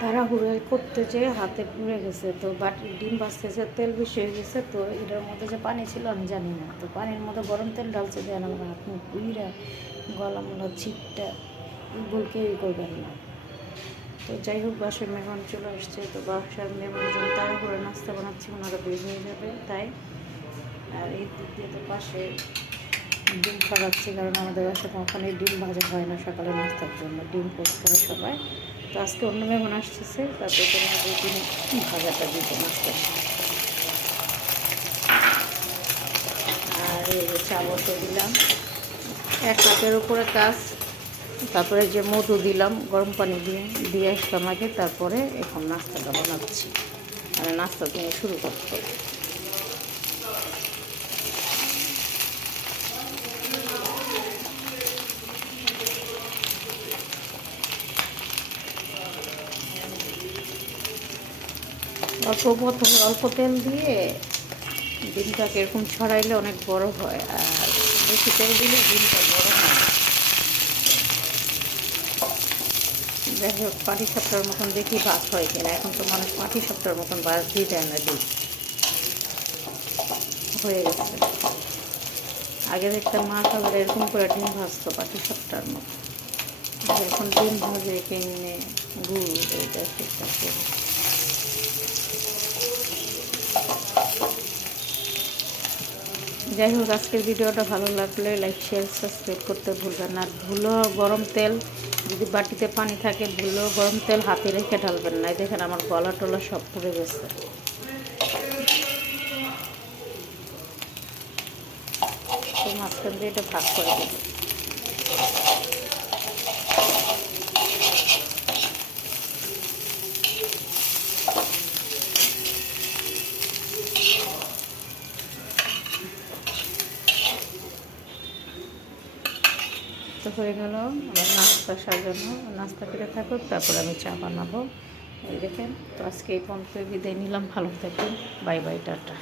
তাড়াহুড়ো করতে যেয়ে হাতে পুড়ে গেছে, তো বাটি ডিম ভাজতেছে, তেল বেশি হয়ে গেছে, তো এটার মধ্যে যে পানি ছিল আমি জানি না, তো পানির মধ্যে গরম তেল ঢালছে, দেন আমার হাত মুখ পুইরা গলামলা ছিটটা, এগুলো কেউই করবেন না। তো যাই হোক, বাসায় মেহমান চলে আসছে, তো বাসার মেহমানের জন্য তাড়াহুড়ো নাস্তা বানাচ্ছি, ওনারা বের হয়ে যাবে তাই। আর এই দিক দিয়ে তো পাশে ডিম খাওয়াচ্ছি, কারণ আমাদের বাসায় ওখানে ডিম ভাজা হয় না সকালে নাস্তার জন্য, ডিম পোস্ট করে সবাই। তো আজকে অন্য মেহমান আসতেছে, তারপরে তোমার ডিম ভাজাটা দিতে নাস্তার সাথে। আর এই যে চা বসে দিলাম, এক হাতের উপরে কাজ। তারপরে যে মধু দিলাম গরম পানি দিয়ে আসলাম আগে, তারপরে এখন নাস্তাটা বানাচ্ছি, মানে নাস্তা দিয়ে শুরু করতে হবে। প্রথমে অল্প তেল দিয়ে ডিমটাকে এরকম ছড়াইলে অনেক বড় হয়, আর বেশি তেল দিলে ডিমটা বড় হয়। যাই হোক, পাটি সাপটার মতন দেখি ভাত হয় কিনা, এখন তো মানুষ পাটি সাপটার মতন ভাত দিয়ে দেয় না, ডিম হয়ে গেছে। আগে দেখতাম মা খাবার এরকম করে ডিম ভাজতো পাটি সাপটার মতো, এখন ডিম ভাজে কিনে গুড় এটা সেটা করে। যাই হোক, আজকের ভিডিওটা ভালো লাগলে লাইক শেয়ার সাবস্ক্রাইব করতে ভুলবেন না। ভুলো গরম তেল, যদি বাটিতে পানি থাকে ভুলো গরম তেল হাতে রেখে ঢালবেন না। দেখেন আমার গলা টলা সব পুড়ে গেছে। তো মাঝখান দিয়ে এটা ভাগ করে দেবো। তো হয়ে গেল আমার নাস্তা সাজানো, নাস্তা করে থাকুক, তারপর আমি চা বানাবো। এই দেখেন, তো আজকে এই পর্যন্ত বিদায় নিলাম, ভালো থাকুন, বাই বাই, টাটা।